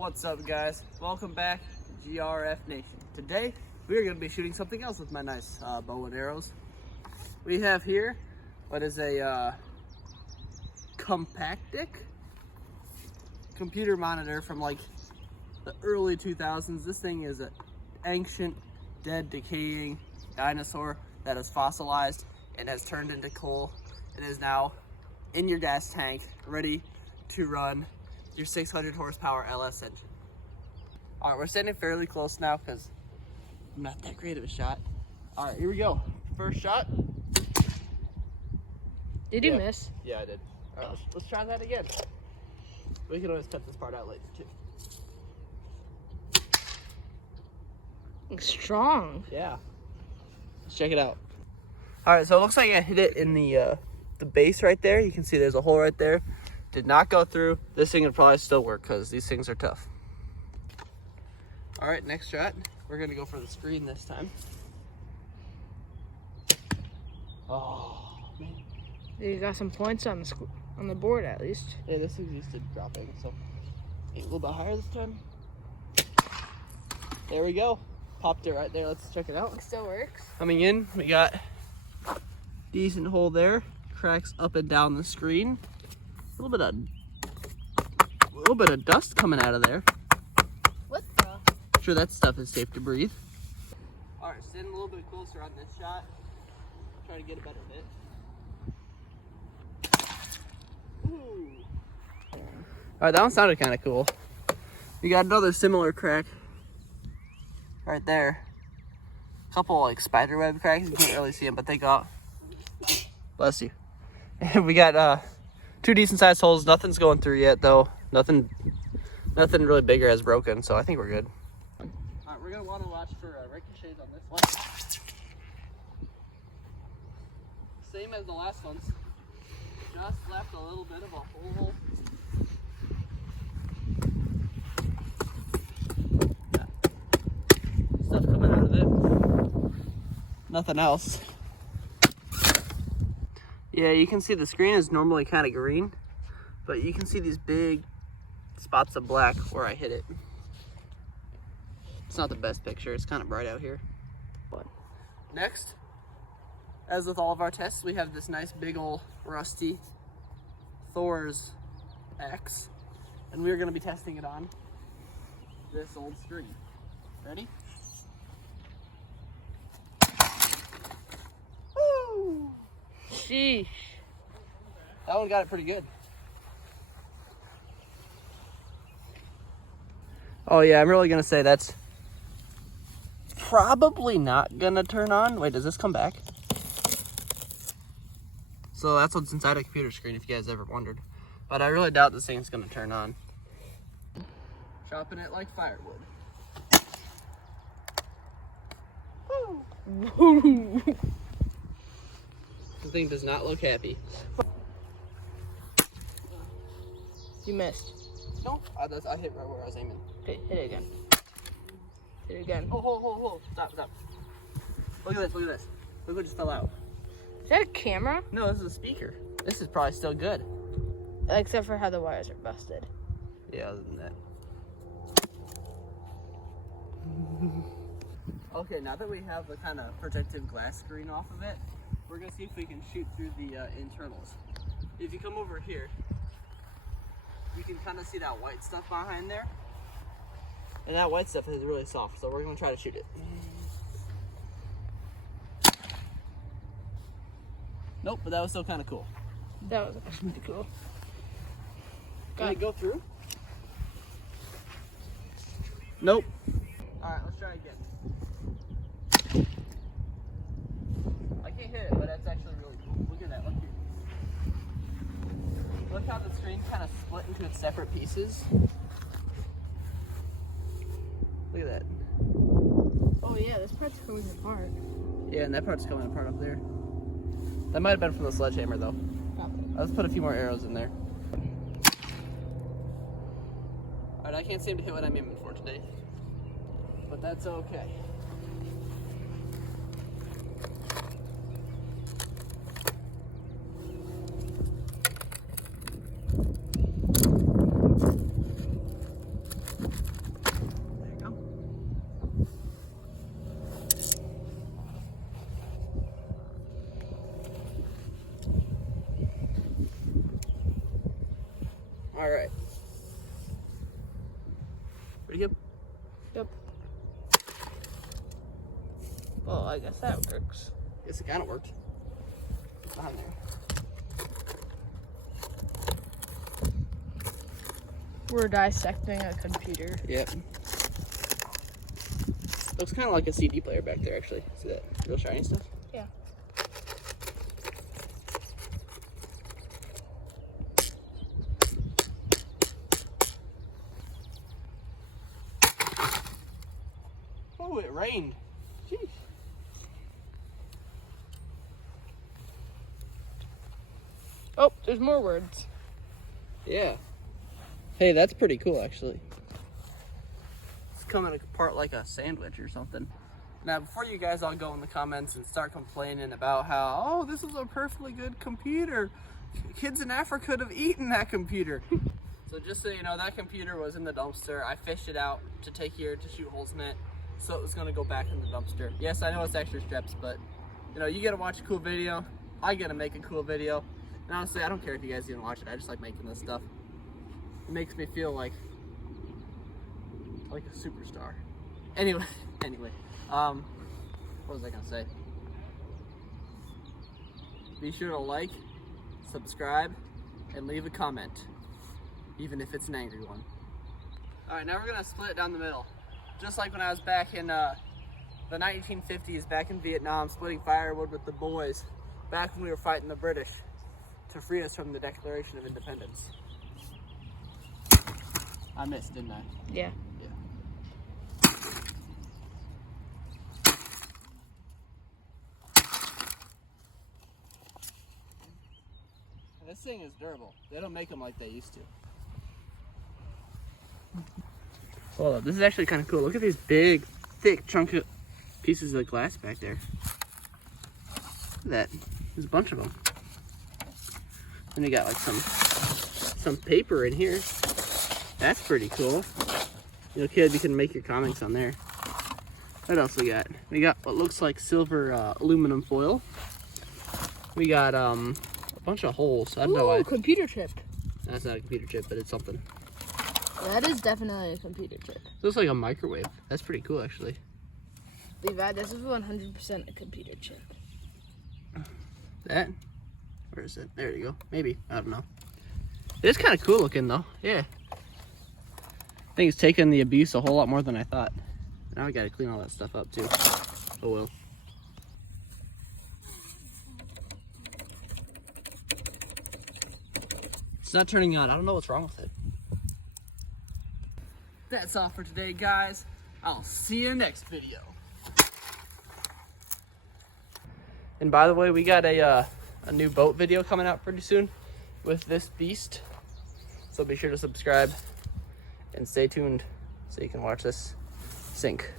What's up, guys? Welcome back to GRF Nation. Today we are going to be shooting something else with my nice bow and arrows. We have here what is a Compactic computer monitor from like the early 2000s. This thing is an ancient, dead, decaying dinosaur that is fossilized and has turned into coal and is now in your gas tank, ready to run your 600 horsepower LS engine. All right, we're standing fairly close now because I'm not that great of a shot. All right, here we go. First shot. Did you miss? Yeah, I did. All right, let's try that again. We can always cut this part out later too. Strong. Yeah. Let's check it out. All right, so it looks like I hit it in the base right there. You can see there's a hole right there. Did not go through. This thing would probably still work because these things are tough. All right, next shot. We're gonna go for the screen this time. Oh man. You got some points on the board at least. Yeah, this thing's used to dropping, so aim a little bit higher this time. There we go. Popped it right there. Let's check it out. It still works. Coming in, we got decent hole there. Cracks up and down the screen. A little bit of dust coming out of there. What the? I'm sure that stuff is safe to breathe. All right, sitting a little bit closer on this shot. Try to get a better hit. Ooh. All right, that one sounded kind of cool. We got another similar crack right there. A couple like spider web cracks. You can't really see them, but they got. Bless you. And we got two decent sized holes. Nothing's going through yet though. Nothing really bigger has broken, so I think we're good. All right, we're gonna want to watch for ricochets on this one. Same as the last ones. Just left a little bit of a hole. Stuff coming out of it. Nothing else. Yeah, you can see the screen is normally kind of green, but you can see these big spots of black where I hit it. It's not the best picture. It's kind of bright out here. But next, as with all of our tests, we have this nice big old rusty Thor's X, and we're going to be testing it on this old screen. Ready? Woo! Sheesh. That one got it pretty good. Oh yeah, I'm really gonna say that's probably not gonna turn on. Wait, does this come back? So that's what's inside a computer screen, if you guys ever wondered. But I really doubt this thing's gonna turn on. Chopping it like firewood. Woo. This thing does not look happy. You missed. No, I hit right where I was aiming. Okay, hit it again. Hit it again. Oh, hold. Stop. Look at this. Look what just fell out. Is that a camera? No, this is a speaker. This is probably still good. Except for how the wires are busted. Yeah, other than that. Okay, now that we have the kind of protective glass screen off of it, we're gonna see if we can shoot through the internals. If you come over here, you can kind of see that white stuff behind there. And that white stuff is really soft, so we're gonna try to shoot it. Nope, but that was still kind of cool. That was actually cool. Can it go through? Nope. All right, let's try again. I can't hit it, but that's actually really cool. Look at that, look here. Look how the screen kind of split into its separate pieces. Look at that. Oh yeah, this part's coming apart. Yeah, and that part's coming apart up there. That might have been from the sledgehammer though. Probably. Let's put a few more arrows in there. Alright, I can't seem to hit what I'm aiming for today. But that's okay. Pretty good. Yep. Well, I guess that works. Guess it kind of worked. It's behind there. We're dissecting a computer. Yep. Looks kind of like a CD player back there, actually. See that real shiny stuff? Yeah. Oh, it rained. Jeez. Oh, there's more words. Yeah. Hey, that's pretty cool, actually. It's coming apart like a sandwich or something. Now, before you guys all go in the comments and start complaining about how, oh, this is a perfectly good computer. Kids in Africa could have eaten that computer. So just so you know, that computer was in the dumpster. I fished it out to take here to shoot holes in it. So it was gonna go back in the dumpster. Yes, I know it's extra steps, but you know, you gotta watch a cool video. I gotta make a cool video. And honestly, I don't care if you guys even watch it. I just like making this stuff. It makes me feel like a superstar. Anyway, what was I gonna say? Be sure to like, subscribe, and leave a comment, even if it's an angry one. All right, now we're gonna split it down the middle. Just like when I was back in the 1950s, back in Vietnam, splitting firewood with the boys, back when we were fighting the British to free us from the Declaration of Independence. I missed, didn't I? Yeah. This thing is durable. They don't make them like they used to. Hold up, this is actually kind of cool. Look at these big, thick chunk of pieces of glass back there. Look at that. There's a bunch of them. Then we got like some paper in here. That's pretty cool. You know, kid, you can make your comics on there. What else we got? We got what looks like silver aluminum foil. We got a bunch of holes. I don't know why. Computer chip. That's not a computer chip, but it's something. That is definitely a computer chip. It looks like a microwave. That's pretty cool, actually. Levi, this is 100% a computer chip. That? Where is it? There you go. Maybe. I don't know. It's kind of cool looking, though. Yeah. I think it's taken the abuse a whole lot more than I thought. Now I gotta clean all that stuff up, too. Oh, well. It's not turning on. I don't know what's wrong with it. That's all for today, guys. I'll see you next video. And by the way, we got a new boat video coming out pretty soon with this beast. So be sure to subscribe and stay tuned so you can watch this sink.